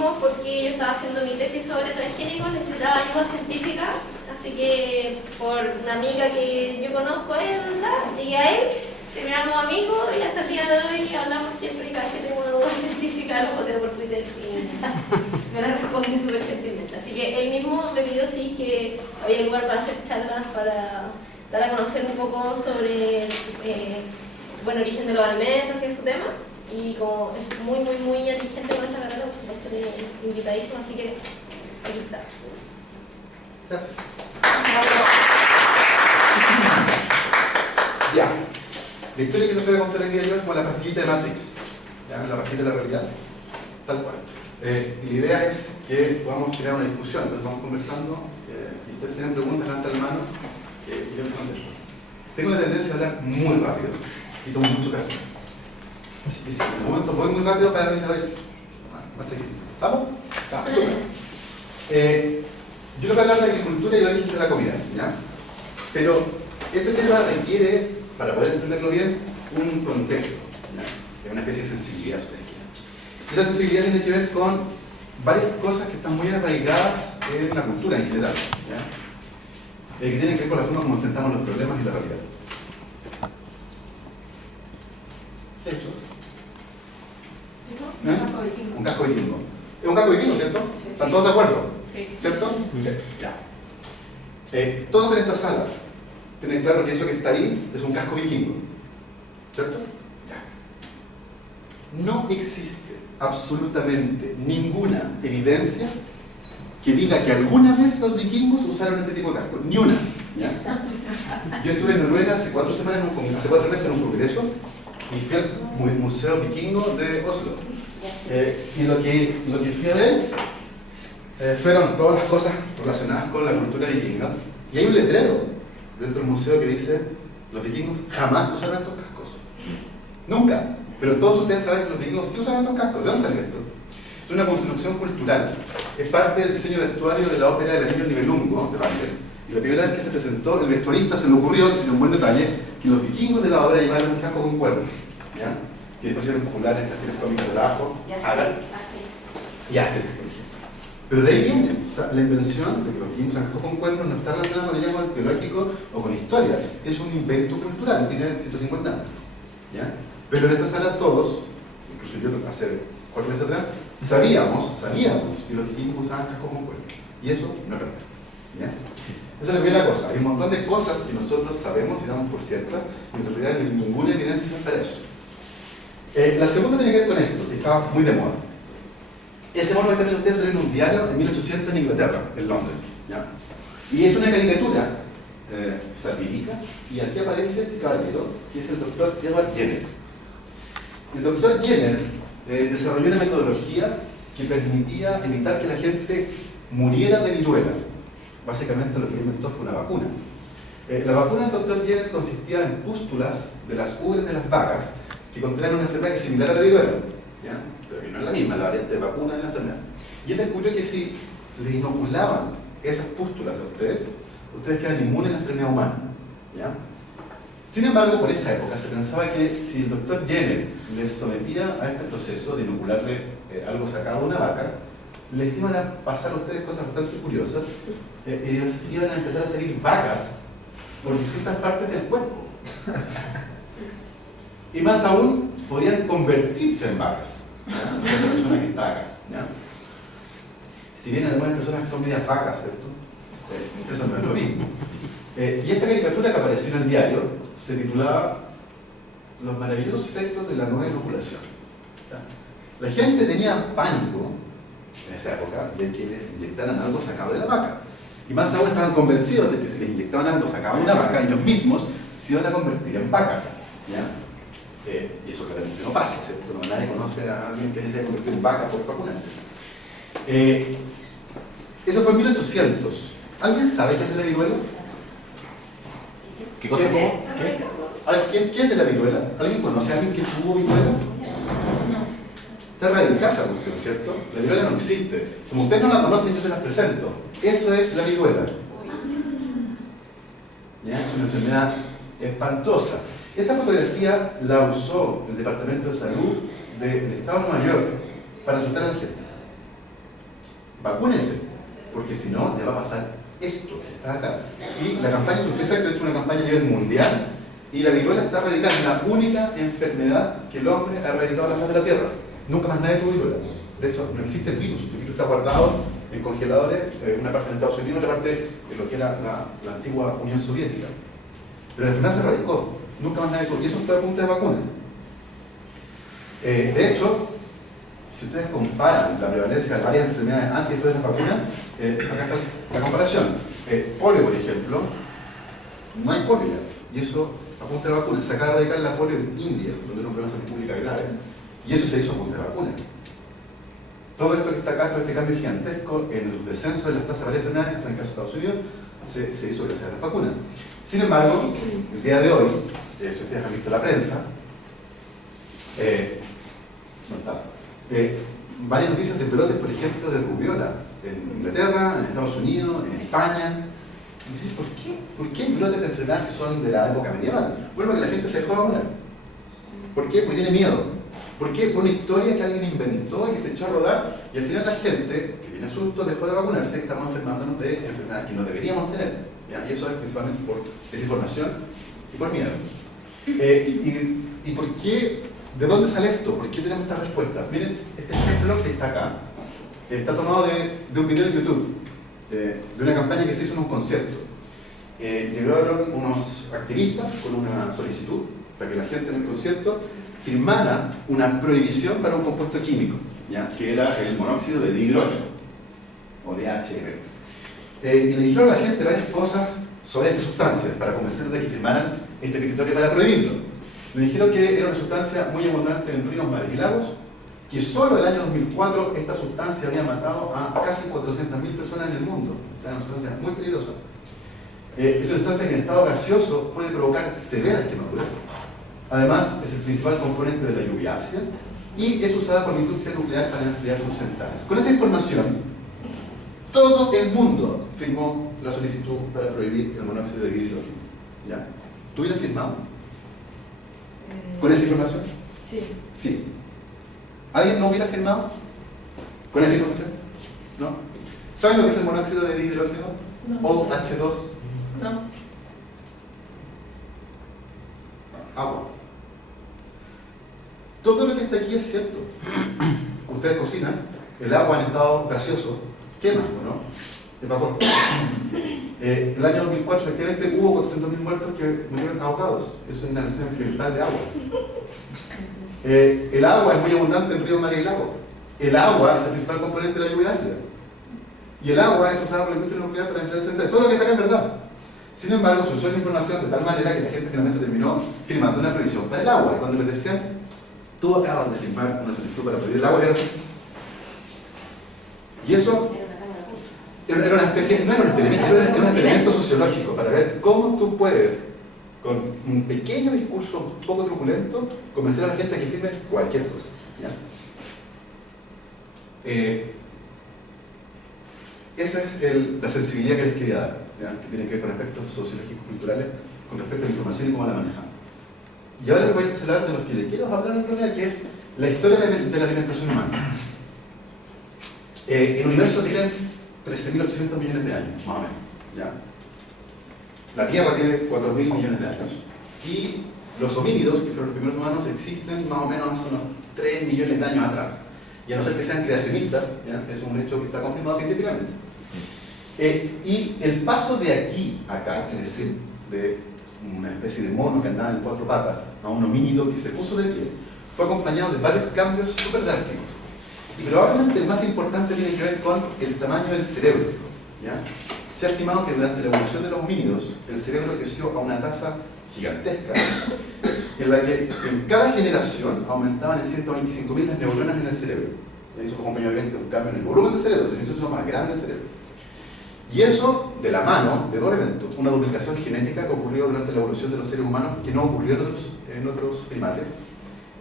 hicimos porque yo estaba haciendo mi tesis sobre transgénicos, necesitaba ayuda científica, así que por una amiga que yo conozco, llegué a él, terminamos amigos y hasta el día de hoy hablamos siempre y cada vez que tengo una duda científica lo joteo por Twitter y me la responde súper gentilmente. Así que él mismo me pidió sí que había lugar para hacer charlas, para dar a conocer un poco sobre bueno, origen de los alimentos, que es su tema. Y como es muy inteligente con esta carrera, por supuesto, invitadísimo, así que aquí está. Gracias. Ya. La historia que les voy a contar hoy día yo es como la pastillita de Matrix, ¿ya? La pastillita de la realidad, tal cual. Y la idea es que podamos crear una discusión, entonces vamos conversando, y ustedes tienen preguntas, levantan la mano, y yo les contesto. Tengo la tendencia a hablar muy rápido y tomo mucho café. Así que si en un momento voy muy rápido para mí saber más tranquilo. ¿Estamos? Está, súper. Yo les voy a hablar de agricultura y el origen de la comida, ¿ya? Pero este tema requiere, para poder entenderlo bien, un contexto, ¿ya? Es una especie de sensibilidad, ustedes quieran. Y esa sensibilidad tiene que ver con varias cosas que están muy arraigadas en la cultura en general, ¿ya? Que tienen que ver con la forma como enfrentamos los problemas y la realidad. ¿Qué he hecho? Un casco vikingo. Un casco vikingo. Es un casco vikingo, ¿cierto? Sí. ¿Están todos de acuerdo? Sí. ¿Cierto? Sí. Ya. Todos en esta sala tienen claro que eso que está ahí es un casco vikingo. ¿Cierto? Ya. No existe absolutamente ninguna evidencia que diga que alguna vez los vikingos usaron este tipo de casco. Ni una. ¿Ya? Yo estuve en Noruega hace 4 meses en un congreso y fui al Museo Vikingo de Oslo. Y lo que fui a ver fueron todas las cosas relacionadas con la cultura vikinga. Y hay un letrero dentro del museo que dice: los vikingos jamás usaron estos cascos. Nunca. Pero todos ustedes saben que los vikingos sí usaron estos cascos. ¿De dónde salió esto? Es una construcción cultural. Es parte del diseño de vestuario de la ópera del Anillo Nibelungo de Wagner. Y la primera vez que se presentó, el vestuarista se le ocurrió, sin un buen detalle, que los vikingos de la obra llevaban un casco con cuernos, ¿ya? Que después eran populares estas tiras cómicas de abajo, y Asterix, por ejemplo. Pero de ahí viene, o sea, la invención de que los vikingos usan cascos con cuernos no está relacionada con el hallazgo arqueológico o con historia, es un invento cultural, tiene 150 años, ¿ya? Pero en esta sala todos, incluso yo hace 4 meses atrás, sabíamos que los vikingos usaban cascos con cuernos, y eso no es verdad, ¿ya? Esa es la primera cosa. Hay un montón de cosas que nosotros sabemos y damos por ciertas, y en realidad no hay ninguna evidencia para eso. La segunda tiene que ver con esto, que estaba muy de moda. Ese mono que también ustedes salió en un diario en 1800 en Inglaterra, en Londres, ¿ya? Y es una caricatura satírica, y aquí aparece este caballero, que es el doctor Edward Jenner. El doctor Jenner desarrolló una metodología que permitía evitar que la gente muriera de viruela. Básicamente lo que inventó fue una vacuna. La vacuna del Dr. Jenner consistía en pústulas de las ubres de las vacas que contenían una enfermedad que es similar a la viruela, ¿ya? Pero que no es la misma, la variante de vacuna de la enfermedad. Y él descubrió que si le inoculaban esas pústulas a ustedes quedan inmunes a la enfermedad humana, ¿ya? Sin embargo, por esa época se pensaba que si el Dr. Jenner les sometía a este proceso de inocularle algo sacado de una vaca, les iban a pasar a ustedes cosas bastante curiosas. Ellos iban a empezar a salir vacas por distintas partes del cuerpo. Y más aún, podían convertirse en vacas, ¿ya? Esa persona que está acá, ¿ya? Si bien algunas personas que son medias vacas, ¿cierto? Eso no es lo mismo. Y esta caricatura que apareció en el diario se titulaba Los maravillosos efectos de la nueva inoculación. ¿Ya? La gente tenía pánico en esa época de que les inyectaran algo sacado de la vaca. Y más aún estaban convencidos de que si les inyectaban algo sacado de una vaca, ellos mismos se iban a convertir en vacas, ¿ya? Y eso claramente no pasa, ¿cierto? No, nadie conoce a alguien que se haya convertido en vaca por vacunarse. Eso fue en 1800. ¿Alguien sabe qué es la viruela? ¿Qué cosa? ¿Qué? ¿Quién de la viruela? ¿Alguien conoce a alguien que tuvo viruela? Está erradicada esa cuestión, ¿cierto? La viruela no existe. Como ustedes no la conocen, yo se las presento. Eso es la viruela. ¿Ya? Es una enfermedad espantosa. Esta fotografía la usó el Departamento de Salud del Estado de Nueva York para asustar a la gente. vacúnense, porque si no, le va a pasar esto que está acá. Y la campaña surtió efecto, de hecho una campaña a nivel mundial, y la viruela está erradicada, es la única enfermedad que el hombre ha erradicado a la faz de la Tierra. Nunca más nadie tuvo viruela. De hecho, no existe el virus está guardado en congeladores, una parte en Estados Unidos, otra parte en lo que era la antigua Unión Soviética. Pero la enfermedad se erradicó, nunca más nadie tuvo, y eso fue a punta de vacunas. De hecho, si ustedes comparan la prevalencia de varias enfermedades antes y después de las vacunas, acá está la comparación. Polio, por ejemplo, no hay polio ya, y eso a punta de vacunas. Se acaba de erradicar la polio en India, donde era un problema de salud pública grave, y eso se hizo a punta de vacunas. Todo esto que está acá, todo este cambio gigantesco en el descenso de las tasas de varias enfermedades, en el caso de Estados Unidos, se hizo gracias a las vacunas. Sin embargo, el día de hoy, si ustedes han visto la prensa, varias noticias de brotes, por ejemplo, de rubiola en Inglaterra, en Estados Unidos, en España. Y dices, ¿por qué? ¿Por qué hay brotes de enfermedades que son de la época medieval? Bueno, porque la gente se dejó vacunar. ¿Por qué? Porque tiene miedo. ¿Por qué? Por una historia que alguien inventó y que se echó a rodar, y al final la gente que tiene susto dejó de vacunarse y estamos enfermándonos de enfermedades que no deberíamos tener. ¿Ya? Y eso es principalmente por desinformación y por miedo. ¿Y por qué? ¿De dónde sale esto? ¿Por qué tenemos esta respuesta? Miren, este ejemplo que está acá, está tomado de un video de YouTube, de una campaña que se hizo en un concierto. Llegaron unos activistas con una solicitud para que la gente en el concierto firmara una prohibición para un compuesto químico, ¿ya? Que era el monóxido de dihidrógeno, o DHR. Y le dijeron a la gente varias cosas sobre esta sustancia para convencerlos de que firmaran este escritorio para prohibirlo. Le dijeron que era una sustancia muy abundante en ríos, mares y lagos, que solo el año 2004 esta sustancia había matado a casi 400.000 personas en el mundo. Era una sustancia muy peligrosa. Esa sustancia que en estado gaseoso puede provocar severas quemaduras. Además, es el principal componente de la lluvia ácida y es usada por la industria nuclear para enfriar sus centrales. Con esa información, todo el mundo firmó la solicitud para prohibir el monóxido de hidrógeno. ¿Ya? ¿Tú hubieras firmado? ¿Con esa información? Sí. Sí. ¿Alguien no hubiera firmado con esa información? ¿No? ¿Saben lo que es el monóxido de hidrógeno? No. OH2. No. Agua. Todo lo que está aquí es cierto. Ustedes cocinan, el agua en estado gaseoso quema, ¿no? El vapor. El año 2004 efectivamente hubo 400.000 muertos que murieron ahogados. Eso es una inhalación accidental de agua. El agua es muy abundante en ríos, mares y lagos. El agua es el principal componente de la lluvia ácida. Y el agua es usada por la industria nuclear para enfriar centrales. Todo lo que está acá es verdad. Sin embargo, se usó esa información de tal manera que la gente finalmente terminó firmando una prohibición para el agua. Y cuando les decían, tú acabas de firmar una solicitud para prohibir el agua, era así. Y eso era una especie, no era un experimento, era un experimento sociológico para ver cómo tú puedes, con un pequeño discurso un poco truculento, convencer a la gente a que firme cualquier cosa. ¿Ya? Esa es la sensibilidad que les quería dar, ¿ya? Que tiene que ver con aspectos sociológicos, culturales, con respecto a la información y cómo la manejamos. Y ahora les voy a hablar de lo que les quiero hablar en realidad, que es la historia de la alimentación humana. El universo tiene 13.800 millones de años, más o menos. ¿Ya? La Tierra tiene 4.000 millones de años. Y los homínidos, que fueron los primeros humanos, existen más o menos hace unos 3 millones de años atrás. Y a no ser que sean creacionistas, ¿ya? Es un hecho que está confirmado científicamente. Y el paso de aquí a acá, es decir, de una especie de mono que andaba en 4 patas a un homínido que se puso de pie, fue acompañado de varios cambios súper drásticos. Y probablemente el más importante tiene que ver con el tamaño del cerebro. ¿Ya? Se ha estimado que durante la evolución de los homínidos, el cerebro creció a una tasa gigantesca, en la que en cada generación aumentaban en 125.000 las neuronas en el cerebro. Se hizo acompañadamente un cambio en el volumen del cerebro, se hizo más grande el cerebro. Y eso de la mano de 2 eventos: una duplicación genética que ocurrió durante la evolución de los seres humanos que no ocurrió en otros primates,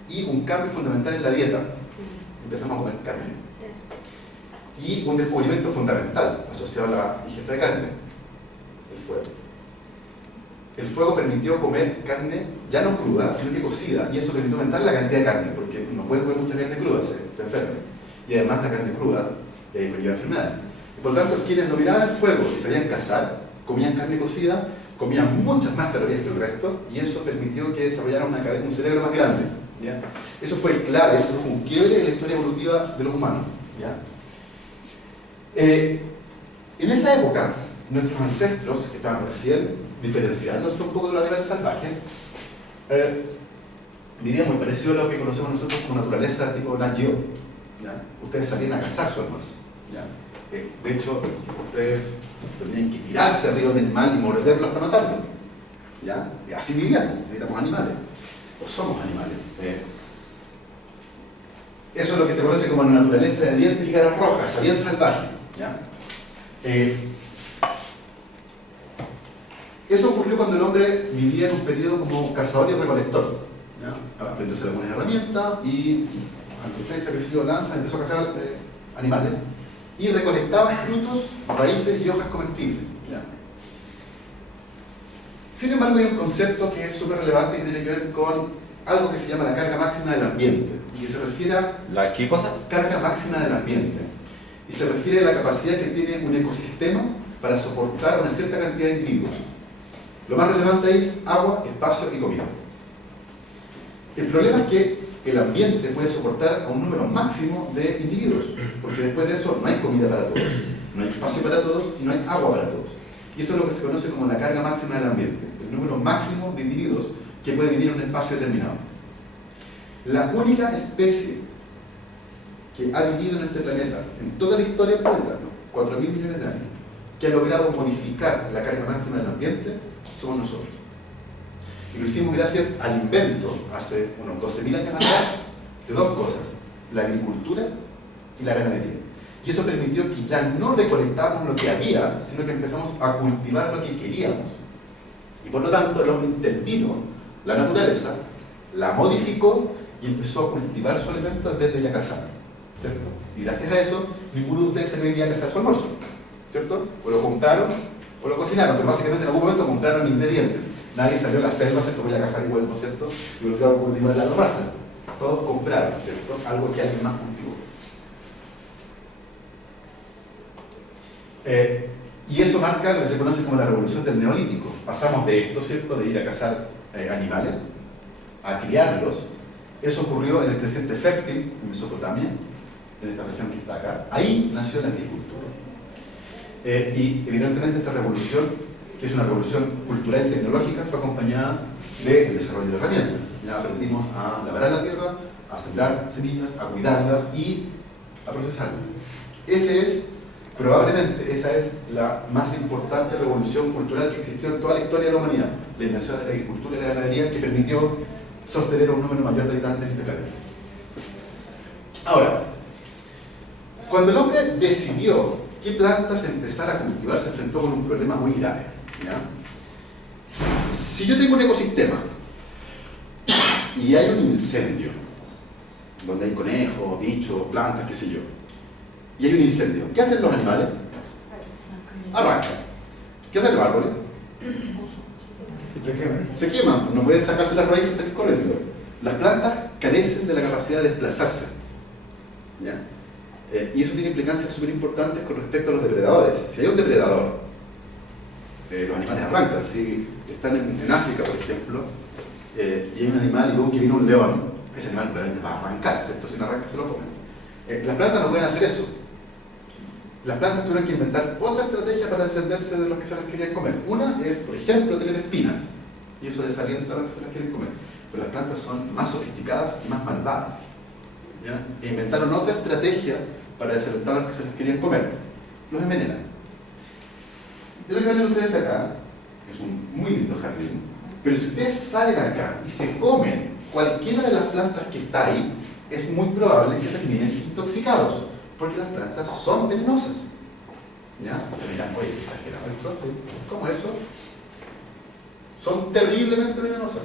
y un cambio fundamental en la dieta. Empezamos a comer carne. Y un descubrimiento fundamental asociado a la ingesta de carne: el fuego. El fuego permitió comer carne ya no cruda, sino que cocida, y eso permitió aumentar la cantidad de carne, porque no puede comer mucha carne cruda, se enferma. Y además la carne cruda conlleva enfermedades. Y por lo tanto, quienes dominaban el fuego y sabían cazar, comían carne cocida, comían muchas más calorías que el resto, y eso permitió que desarrollaran un cerebro más grande. ¿Ya? Eso fue clave, eso fue un quiebre en la historia evolutiva de los humanos. ¿Ya? En esa época, nuestros ancestros, que estaban recién diferenciándose un poco de los animales salvajes, vivían muy parecido a lo que conocemos nosotros como naturaleza tipo Nat Geo. ¿Ya? Ustedes salían a cazar su almuerzo. ¿Ya? De hecho, ustedes tenían que tirarse arriba del animal y morderlo hasta matarlo. ¿Ya? Y así vivíamos, éramos animales, o somos animales. Eso es lo que se conoce como la naturaleza de dientes y caras rojas, sabían salvaje. ¿Ya? Eso ocurrió cuando el hombre vivía en un periodo como cazador y recolector. ¿Ya? Aprendió a hacer algunas herramientas y, ante flecha, que siguió lanza, empezó a cazar animales y recolectaba frutos, raíces y hojas comestibles. ¿Ya? Sin embargo, hay un concepto que es súper relevante y que tiene que ver con algo que se llama la carga máxima del ambiente y que se refiere a ¿La qué cosa? carga máxima del ambiente y se refiere a la capacidad que tiene un ecosistema para soportar una cierta cantidad de individuos. Lo más relevante es agua, espacio y comida. El problema es que el ambiente puede soportar a un número máximo de individuos, porque después de eso no hay comida para todos, no hay espacio para todos y no hay agua para todos. Y eso es lo que se conoce como la carga máxima del ambiente, el número máximo de individuos que puede vivir en un espacio determinado. La única especie que ha vivido en este planeta, en toda la historia del planeta, 4.000 millones de años, que ha logrado modificar la carga máxima del ambiente, somos nosotros. Y lo hicimos gracias al invento, hace unos 12.000 años atrás, de dos cosas, la agricultura y la ganadería. Y eso permitió que ya no recolectábamos lo que había, sino que empezamos a cultivar lo que queríamos. Y por lo tanto el hombre intervino la naturaleza, la modificó y empezó a cultivar su alimento en vez de ir a cazar, ¿cierto? Y gracias a eso, ninguno de ustedes se veía a cazar su almuerzo, ¿cierto? O lo compraron o lo cocinaron, pero básicamente en algún momento compraron ingredientes. Nadie salió a la selva, se voy a cazar igual, ¿no es cierto? Y volvió a cultivar la rata. Todos compraron, ¿cierto? Algo que alguien más cultivó. Y eso marca lo que se conoce como la revolución del neolítico. Pasamos de esto, ¿cierto? De ir a cazar animales, a criarlos. Eso ocurrió en el creciente fértil, en Mesopotamia, en esta región que está acá. Ahí nació la agricultura. Y evidentemente esta revolución, que es una revolución cultural y tecnológica, fue acompañada del desarrollo de herramientas. Ya aprendimos a labrar la tierra, a sembrar semillas, a cuidarlas y a procesarlas. Probablemente esa es la más importante revolución cultural que existió en toda la historia de la humanidad, la invención de la agricultura y la ganadería, que permitió sostener un número mayor de habitantes en este planeta. Ahora, cuando el hombre decidió qué plantas empezar a cultivar, se enfrentó con un problema muy grave. ¿Ya? Si yo tengo un ecosistema y hay un incendio, donde hay conejos, bichos, plantas, qué sé yo, y hay un incendio, ¿qué hacen los animales? Arrancan. ¿Qué hacen los árboles? Se queman, no pueden sacarse las raíces y salir corriendo. Las plantas carecen de la capacidad de desplazarse. ¿Ya? Y eso tiene implicancias súper importantes con respecto a los depredadores. Si hay un depredador, los animales arrancan. Si están en África, por ejemplo, y hay un animal y luego que viene un león, ese animal realmente va a arrancar, ¿cierto? Si no arranca, se lo comen. Las plantas no pueden hacer eso. Las plantas tuvieron que inventar otra estrategia para defenderse de los que se las querían comer. Una es, por ejemplo, tener espinas, y eso desalienta a los que se las quieren comer. Pero las plantas son más sofisticadas y más malvadas. ¿Ya? E inventaron otra estrategia para desalentar a los que se las querían comer. Los envenenan. Eso que ven ustedes acá es un muy lindo jardín, pero si ustedes salen acá y se comen cualquiera de las plantas que está ahí, es muy probable que terminen intoxicados, porque las plantas son venenosas. ¿Ya? Me dirán, oye, qué exagerado el profe, ¿cómo eso? Son terriblemente venenosas.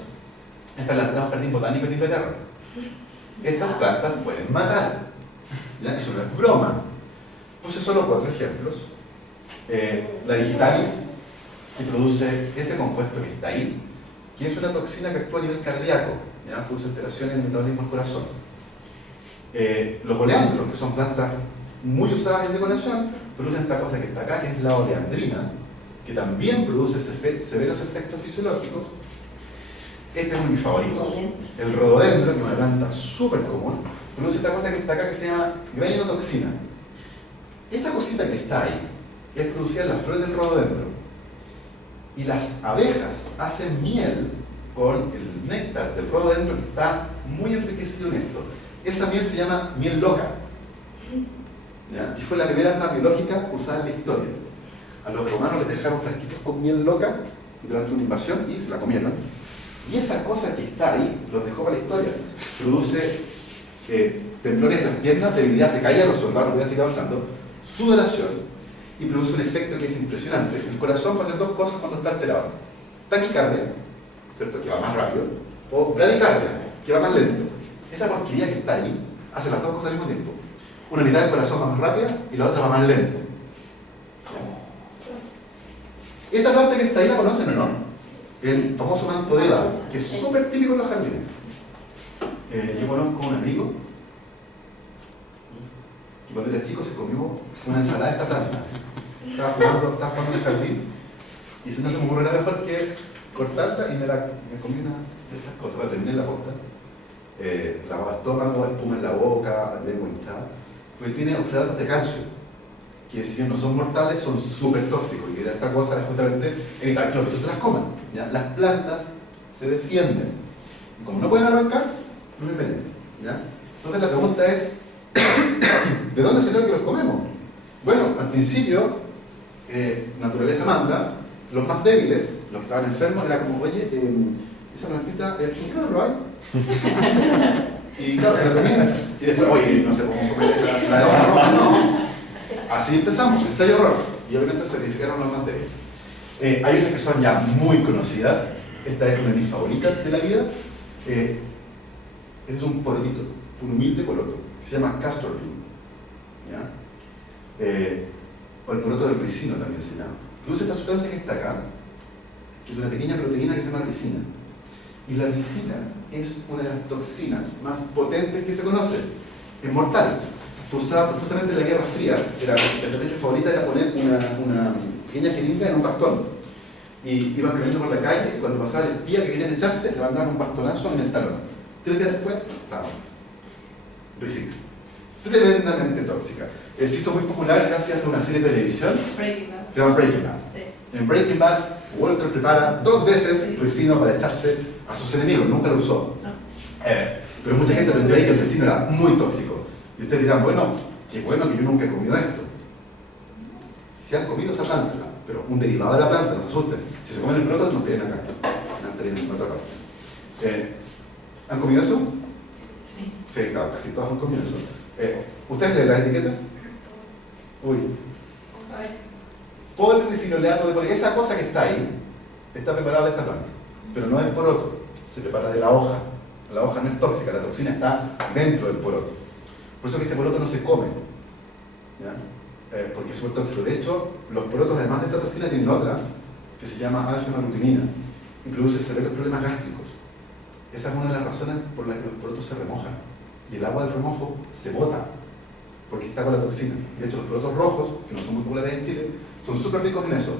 Esta es la entrada a un jardín botánico en Inglaterra. Estas plantas pueden matar. ¿Ya? Eso no es broma. Puse solo 4 ejemplos. La digitalis, que produce ese compuesto que está ahí, que es una toxina que actúa a nivel cardíaco, ¿ya? Produce alteraciones en el metabolismo del corazón. Los oleandros, que son plantas muy usadas en decoración, producen esta cosa que está acá, que es la oleandrina, que también produce severos efectos fisiológicos. Este es uno de mis favoritos, el rododendro, que es una planta súper común, produce esta cosa que está acá que se llama granulatoxina. Esa cosita que está ahí es producida en las flores del rododendro. Y las abejas hacen miel con el néctar del rododendro que está muy enriquecido en esto. Esa miel se llama miel loca. ¿Ya? Y fue la primera arma biológica usada en la historia. A los romanos les dejaron frasquitos con miel loca durante una invasión y se la comieron. Y esa cosa que está ahí los dejó para la historia. Produce temblores en las piernas, debilidad, se caían los soldados, no voy a seguir avanzando, sudoración, y produce un efecto que es impresionante. El corazón pasa dos cosas cuando está alterado: taquicardia, ¿cierto?, que va más rápido, o bradicardia, que va más lento. Esa porquería que está ahí hace las dos cosas al mismo tiempo. Una mitad del corazón va más rápida y la otra va más lento. Esa planta que está ahí, ¿la conocen o no? El famoso manto de Eva, que es súper típico en los jardines. Yo conozco a un amigo que cuando era chico se comió una ensalada de esta planta. Estaba jugando en el jardín y no se me ocurrió nada mejor que cortarla y me comí una de estas cosas. La terminé en la boca, lavado el estómago, espuma en la boca, lengua hinchada, porque tiene oxalatos de calcio, que si bien no son mortales, son súper tóxicos, y esta cosa es justamente evitar que los bichos se las coman, ¿ya? Las plantas se defienden, y como no pueden arrancar, los envenenan, ¿ya? Entonces la pregunta es, ¿de dónde salió que los comemos? Bueno, al principio, naturaleza manda, los más débiles, los que estaban enfermos, era como, oye, esa plantita, ¿por qué no lo hay? Y claro, se la comían, y después, oye, no sé cómo comer esa, la de hoja roja, no. Así empezamos, ensayo error, y obviamente se verificaron los más débiles. Hay otras que son ya muy conocidas. Esta es una de mis favoritas de la vida. Este es un porotito, un humilde poroto, que se llama castor bean, ¿ya? O el poroto del ricino también se llama. Produce esta sustancia que está acá, que es una pequeña proteína que se llama ricina. Y la ricina es una de las toxinas más potentes que se conoce. Es mortal. Fue usada profusamente en la Guerra Fría. La estrategia favorita era poner una pequeña jeringa en un bastón. Y iban caminando por la calle y cuando pasaba el espía que querían echarse, le mandaban un bastonazo en el talón. 3 días después, estaba muerto. Ricina. Tremendamente tóxica. Se hizo muy popular gracias a una serie de televisión Breaking Bad. que se llama Breaking Bad. Sí. En Breaking Bad, Walter prepara 2 veces ricino para echarse a sus enemigos, nunca lo usó. No. Pero mucha gente aprendió ahí que el ricino era muy tóxico. Y ustedes dirán, bueno, qué bueno que yo nunca he comido esto. Si han comido esa planta, pero un derivado de la planta, no se asusten. Si se comen el poroto, no tienen acá. No estarían en otra parte. ¿Han comido eso? Sí. Sí, claro, casi todos han comido eso. ¿Ustedes leen las etiquetas? Uy. A veces. Pobre ricinoleato de porque esa cosa que está ahí está preparada de esta planta, pero no del poroto, se prepara de la hoja. La hoja no es tóxica, la toxina está dentro del poroto. Por eso que este poroto no se come, ¿ya? Porque es súper tóxico. De hecho, los porotos, además de esta toxina, tienen otra que se llama alfa-glutamina y produce severos problemas gástricos. Esa es una de las razones por las que los porotos se remojan y el agua del remojo se bota porque está con la toxina. De hecho, los porotos rojos, que no son muy populares en Chile, son súper ricos en eso.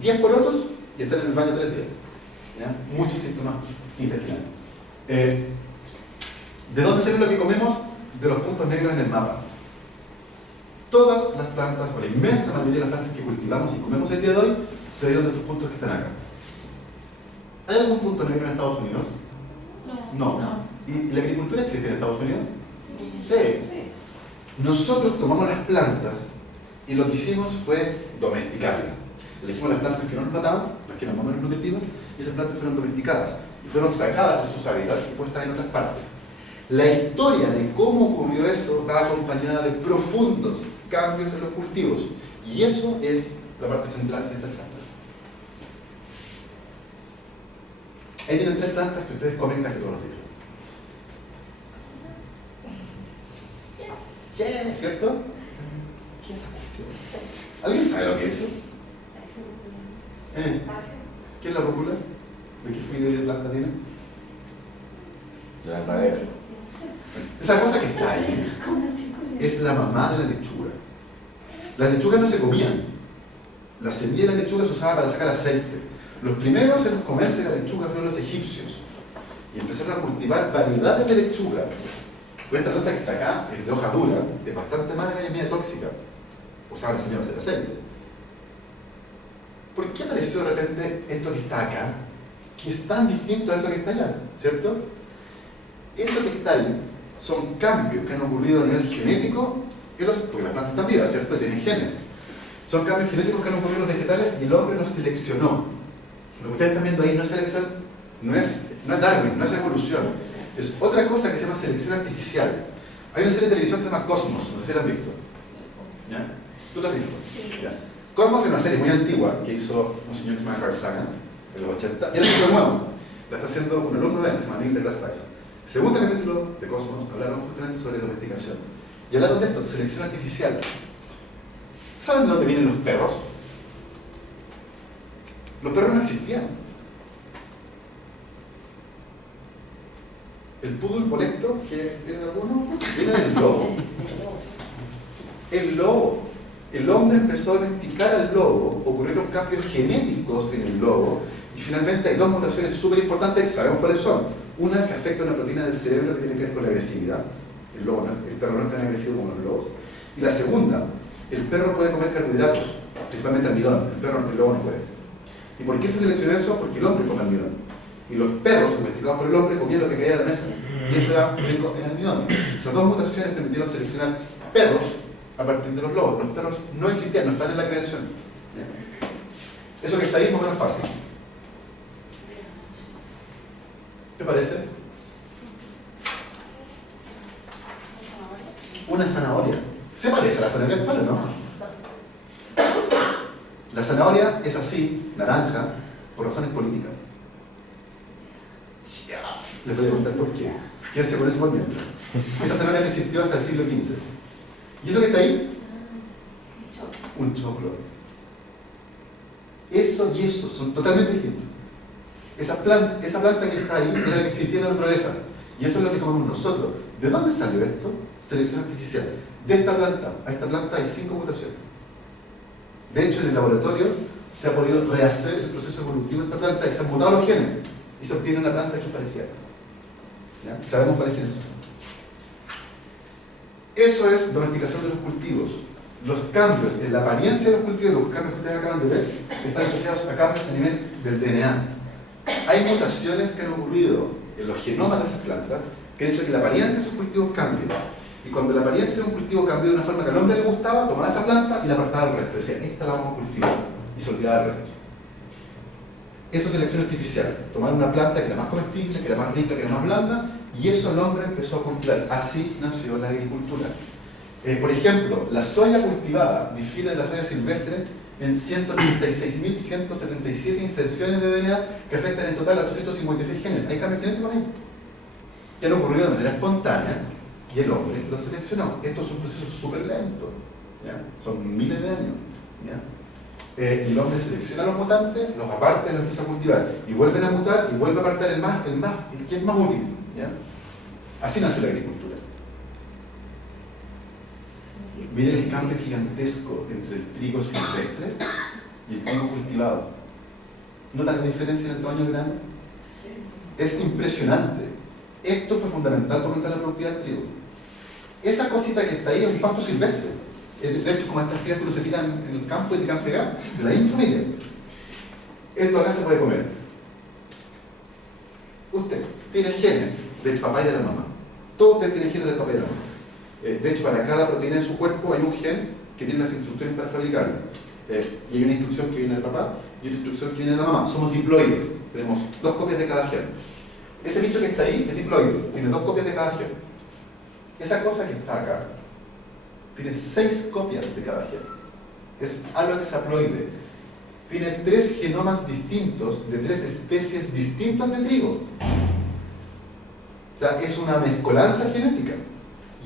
10 porotos y están en el baño 3 días, ¿ya? Muchos síntomas intestinales. ¿De dónde sale lo que comemos? De los puntos negros en el mapa. Todas las plantas, o la inmensa mayoría de las plantas que cultivamos y comemos el día de hoy, se dieron de estos puntos que están acá. ¿Hay algún punto negro en Estados Unidos? No. ¿Y la agricultura existe en Estados Unidos? Sí. Nosotros tomamos las plantas y lo que hicimos fue domesticarlas. Elegimos las plantas que no nos mataban, las que eran más o menos nutritivas, y esas plantas fueron domesticadas y fueron sacadas de sus hábitats y puestas en otras partes. La historia de cómo ocurrió eso va acompañada de profundos cambios en los cultivos, y eso es la parte central de esta charla. Ahí tienen 3 plantas que ustedes comen casi todos los días. ¿Qué? ¿Cierto? ¿Qué es eso? ¿Alguien sabe lo que es eso? ¿Qué es la rúcula? ¿De qué familia de planta viene? De la verdadera. Esa cosa que está ahí es la mamá de la lechuga. Las lechugas no se comían. La semilla de la lechuga se usaba para sacar aceite. Los primeros en comerse la lechuga fueron los egipcios. Y empezaron a cultivar variedades de lechuga. Pues esta planta que está acá, es de hoja dura, es bastante amarga y es media tóxica. Usaba la semilla para hacer aceite. ¿Por qué apareció de repente esto que está acá, que es tan distinto a eso que está allá? ¿Cierto? Eso que está ahí son cambios que han ocurrido a nivel genético, porque las plantas están vivas, ¿cierto? Y tienen genes. Son cambios genéticos que han ocurrido en los vegetales y el hombre los seleccionó. Lo que ustedes están viendo ahí no es selección, no es Darwin, no es evolución. Es otra cosa que se llama selección artificial. Hay una serie de televisión que se llama Cosmos, no sé si la han visto. ¿Ya? ¿Tú la has visto? Sí. ¿Ya? Cosmos es una serie muy antigua que hizo un señor que se llama Carl Sagan en los 80, y ahora es nuevo. La está haciendo un alumno de él, que se llama Neil deGrasse Tyson. Segundo capítulo de Cosmos, hablaron justamente sobre domesticación. Y hablaron de esto, selección artificial. ¿Saben de dónde vienen los perros? Los perros no existían. El poodle molesto que tienen algunos viene del lobo. El lobo. El hombre empezó a domesticar al lobo, ocurrieron cambios genéticos en el lobo, y finalmente hay dos mutaciones súper importantes, sabemos cuáles son. Una que afecta a una proteína del cerebro que tiene que ver con la agresividad. El perro no es tan agresivo como los lobos. Y la segunda, el perro puede comer carbohidratos, principalmente almidón. El lobo no puede. ¿Y por qué se seleccionó eso? Porque el hombre come almidón. Y los perros, domesticados por el hombre, comían lo que caía de la mesa. Y eso era rico en almidón. Esas dos mutaciones permitieron seleccionar perros a partir de los lobos. Los perros no existían, no están en la creación. ¿Ya? Eso que está ahí es más o menos fácil. ¿Qué parece? Una zanahoria. ¿Se parece a la zanahoria actual o no? La zanahoria es así, naranja, por razones políticas. Les voy a contar por qué. Quédense con eso por mientras. Esta zanahoria no existió hasta el siglo XV. ¿Y eso que está ahí? Un choclo. Eso y eso son totalmente distintos. Esa planta que está ahí era la que existía en la naturaleza. Y eso es lo que comemos nosotros. ¿De dónde salió esto? Selección artificial. De esta planta a esta planta hay 5 mutaciones. De hecho, en el laboratorio se ha podido rehacer el proceso evolutivo de esta planta y se han mutado los genes. Y se obtiene una planta que es parecida. ¿Ya? Sabemos cuáles genes son. Eso es domesticación de los cultivos. Los cambios en la apariencia de los cultivos, los cambios que ustedes acaban de ver, están asociados a cambios a nivel del DNA. Hay mutaciones que han ocurrido en los genomas de esas plantas que han hecho que la apariencia de esos cultivos cambie. Y cuando la apariencia de un cultivo cambió de una forma que al hombre le gustaba, tomaba esa planta y la apartaba del resto. Decía, esta la vamos a cultivar. Y se olvidaba del resto. Eso es selección artificial. Tomar una planta que era más comestible, que era más rica, que era más blanda, y eso el hombre empezó a cultivar. Así nació la agricultura. Por ejemplo, la soya cultivada difiere de la soya silvestre en 186.177 inserciones de DNA que afectan en total a 856 genes. Hay cambios genéticos ahí que han ocurrido de manera espontánea y el hombre los seleccionó. Esto es un proceso súper lento, ¿ya? Son miles de años, ¿ya? Y el hombre selecciona a los mutantes, los aparta y los empieza a cultivar. Y vuelven a mutar y vuelve a apartar el que es más útil, ¿ya? Así nació la agricultura. Miren el cambio gigantesco entre el trigo silvestre y el trigo cultivado. ¿Notan la diferencia en el tamaño del grano? Sí. Es impresionante. Esto fue fundamental para aumentar la productividad del trigo. Esa cosita que está ahí es un pasto silvestre. De hecho, como estas crías que se tiran en el campo y te quedan pegadas, de la misma familia. Esto acá se puede comer. Usted tiene genes del papá y de la mamá. Todos ustedes tienen genes del papá y de la mamá. De hecho, para cada proteína de su cuerpo hay un gen que tiene las instrucciones para fabricarla. Y hay una instrucción que viene del papá y otra instrucción que viene de la mamá. Somos diploides. Tenemos 2 copias de cada gen. Ese bicho que está ahí es diploide. Tiene 2 copias de cada gen. Esa cosa que está acá tiene 6 copias de cada gen. Es alohexaploide. Tiene 3 genomas distintos de 3 especies distintas de trigo. O sea, es una mezcolanza genética.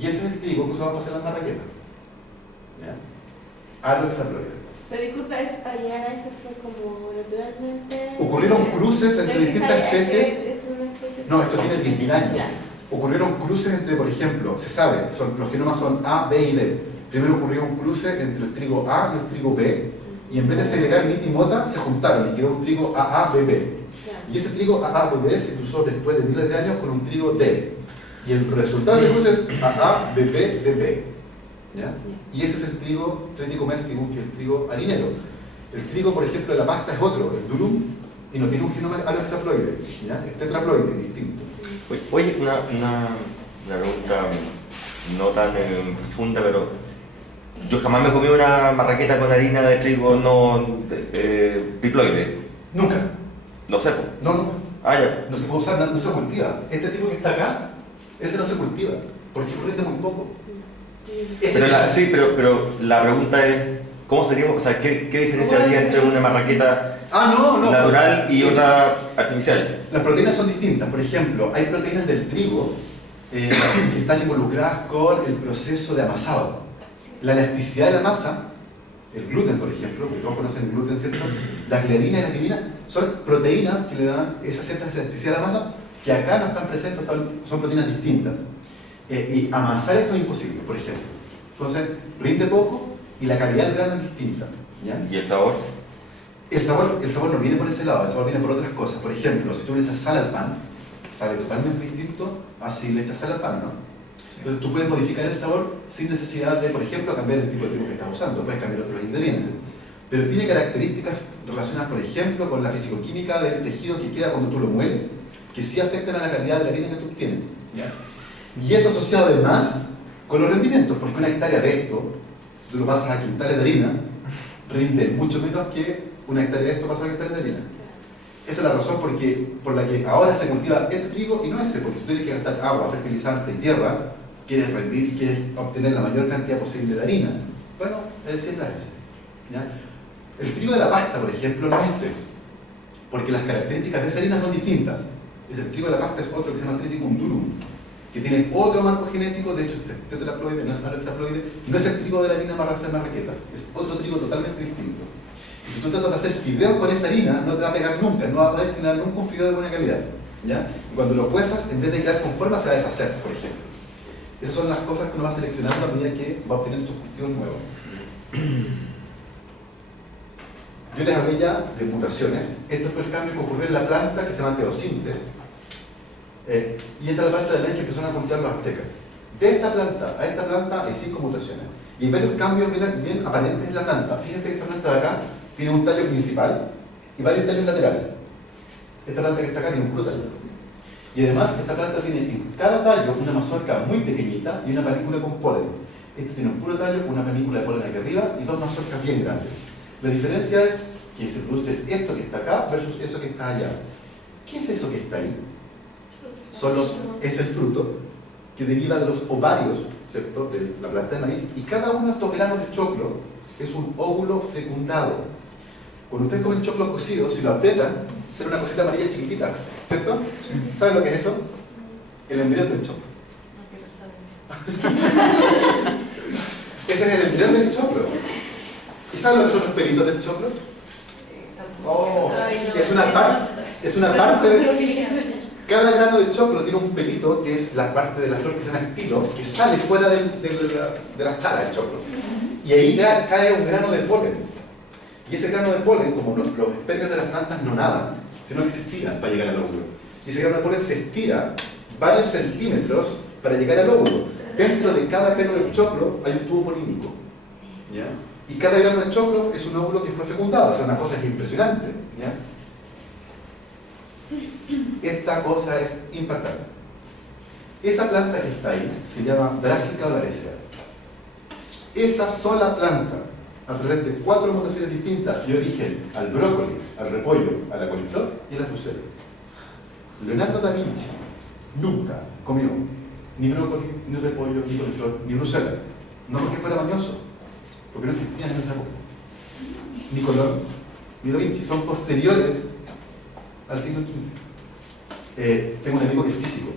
Y ese es el trigo que usamos para hacer las marraquetas. ¿Ya? Alohexaploide. Pero disculpa, allá eso fue como naturalmente... Ocurrieron cruces entre distintas especies. ¿Esto es una especie? No, esto tiene 10.000 años. Ocurrieron cruces entre, por ejemplo, se sabe, los genomas son A, B y D. primero ocurrió un cruce entre el trigo A y el trigo B, y en vez de segregar mit y mota, se juntaron y quedó un trigo AA-BB. Y ese trigo AA-BB se cruzó después de miles de años con un trigo D. Y el resultado de ese cruce es AA-BB-DB. ¿Ya? Y ese es el trigo Triticum aestivum, que es el trigo harinero. El trigo, por ejemplo, de la pasta es otro, el durum, y no tiene un genoma alohexaploide, ¿ya? Es tetraploide, distinto. Oye, una pregunta no tan profunda, pero yo jamás me comí una marraqueta con harina de trigo no diploide. Nunca. No sé. No, nunca. Ah, ya. No se puede usar, no se cultiva. Este trigo que está acá, ese no se cultiva, porque rinde muy poco. Sí, pero la pregunta es, ¿cómo sería, o sea, qué diferencia habría entre una marraqueta natural y otra artificial? Las proteínas son distintas. Por ejemplo, hay proteínas del trigo que están involucradas con el proceso de amasado. La elasticidad de la masa, el gluten, por ejemplo, porque todos conocen el gluten, ¿cierto? La gliadina y la gliadina son proteínas que le dan esa cierta elasticidad a la masa que acá no están presentes, son proteínas distintas. Y amasar esto es imposible, por ejemplo. Entonces, rinde poco y la calidad del grano es distinta. ¿Ya? ¿Y el sabor? El sabor no viene por ese lado, el sabor viene por otras cosas. Por ejemplo, si tú le echas sal al pan, sabe totalmente distinto a si le echas sal al pan, ¿no? Entonces tú puedes modificar el sabor sin necesidad de, por ejemplo, cambiar el tipo de trigo que estás usando, puedes cambiar otros ingredientes. Pero tiene características relacionadas, por ejemplo, con la fisicoquímica del tejido que queda cuando tú lo mueles, que sí afectan a la calidad de la harina que tú obtienes. ¿Ya? Y eso asociado además con los rendimientos, porque una hectárea de esto, si tú lo pasas a quintales de harina, rinde mucho menos que una hectárea de esto pasada a quintales de harina. Esa es la razón por la que ahora se cultiva este trigo y no ese, porque tú tienes que gastar agua, fertilizante y tierra, quieres rendir y quieres obtener la mayor cantidad posible de harina. Bueno, es decir, no es ese. ¿Ya? El trigo de la pasta, por ejemplo, no es este, porque las características de esa harina son distintas. El trigo de la pasta es otro que se llama Triticum durum, que tiene otro marco genético, de hecho es tetraploide, no es alohexaploide, no es el trigo de la harina marraza de marraquetas, es otro trigo totalmente distinto. Y si tú tratas de hacer fideos con esa harina, no te va a pegar nunca, no va a poder generar nunca un fideo de buena calidad. ¿Ya? Y cuando lo cuezas, en vez de quedar con forma, se va a deshacer, por ejemplo. Esas son las cosas que uno va seleccionando a medida que va obteniendo tus cultivos nuevos. Yo les hablé ya de mutaciones. Esto fue el cambio que ocurrió en la planta que se llama teosinte. Y esta es la planta de maíz que empezaron a cultivar los aztecas. De esta planta a esta planta hay 5 mutaciones. Y hay varios cambios bien aparentes en la planta. Fíjense que esta planta de acá tiene un tallo principal y varios tallos laterales. Esta planta que está acá tiene un puro tallo. Y además esta planta tiene en cada tallo una mazorca muy pequeñita y una panícula con polen. Este tiene un puro tallo, una panícula de polen aquí arriba y 2 mazorcas bien grandes. La diferencia es que se produce esto que está acá versus eso que está allá. ¿Qué es eso que está ahí? Es el fruto que deriva de los ovarios, ¿cierto?, de la planta de maíz, y cada uno de estos granos de choclo es un óvulo fecundado. Cuando ustedes comen choclo cocido, si lo aprietan, será una cosita amarilla chiquitita, ¿cierto? ¿Saben lo que es eso? El embrión del choclo. Ese es el embrión del choclo. ¿Y saben lo que son los pelitos del choclo? Oh, es una parte de... Cada grano de choclo tiene un pelito, que es la parte de la flor que se llama estilo, que sale fuera de la chala del choclo. Y ahí cae un grano de polen. Y ese grano de polen, como los espermios de las plantas no nadan, sino que se estiran para llegar al óvulo. Y ese grano de polen se estira varios centímetros para llegar al óvulo. Dentro de cada pelo del choclo hay un tubo polínico. ¿Ya? Y cada grano de choclo es un óvulo que fue fecundado. O sea, una cosa es impresionante. ¿Ya? Esta cosa es impactante. Esa planta que está ahí se llama Brassica oleracea. Esa sola planta, a través de 4 mutaciones distintas, dio origen al brócoli, al repollo, a la coliflor y a la frusela. Leonardo da Vinci nunca comió ni brócoli, ni repollo, ni coliflor, ni brusela. No porque fuera mañoso, porque no existían en esa época. Ni Colón, ni da Vinci, son posteriores al siglo XV. Tengo un amigo que es físico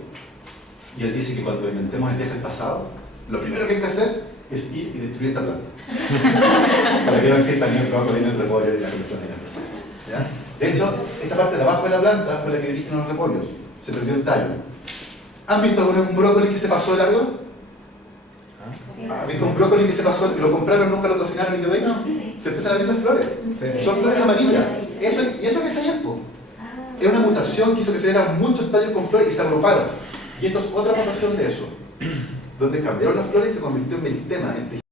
y él dice que cuando inventemos el viaje al pasado, lo primero que hay que hacer es ir y destruir esta planta para que no exista ni el brócoli, ni el repollo, ni la coliflor, ni la frusela. De hecho, esta parte de abajo de la planta fue la que dirigen los repollos. Se perdió el tallo. ¿Han visto alguna vez un brócoli que se pasó de largo? ¿Has visto un brócoli que se pasó, que lo compraron, nunca lo cocinaron y quedó ahí? No. Se empiezan a abrir las flores. Son flores amarillas. Y eso que está ahí, po. Es una mutación que hizo que se dieran muchos tallos con flores y se agruparon. Y esto es otra mutación de eso, donde cambiaron las flores y se convirtió en meristema, en tejido.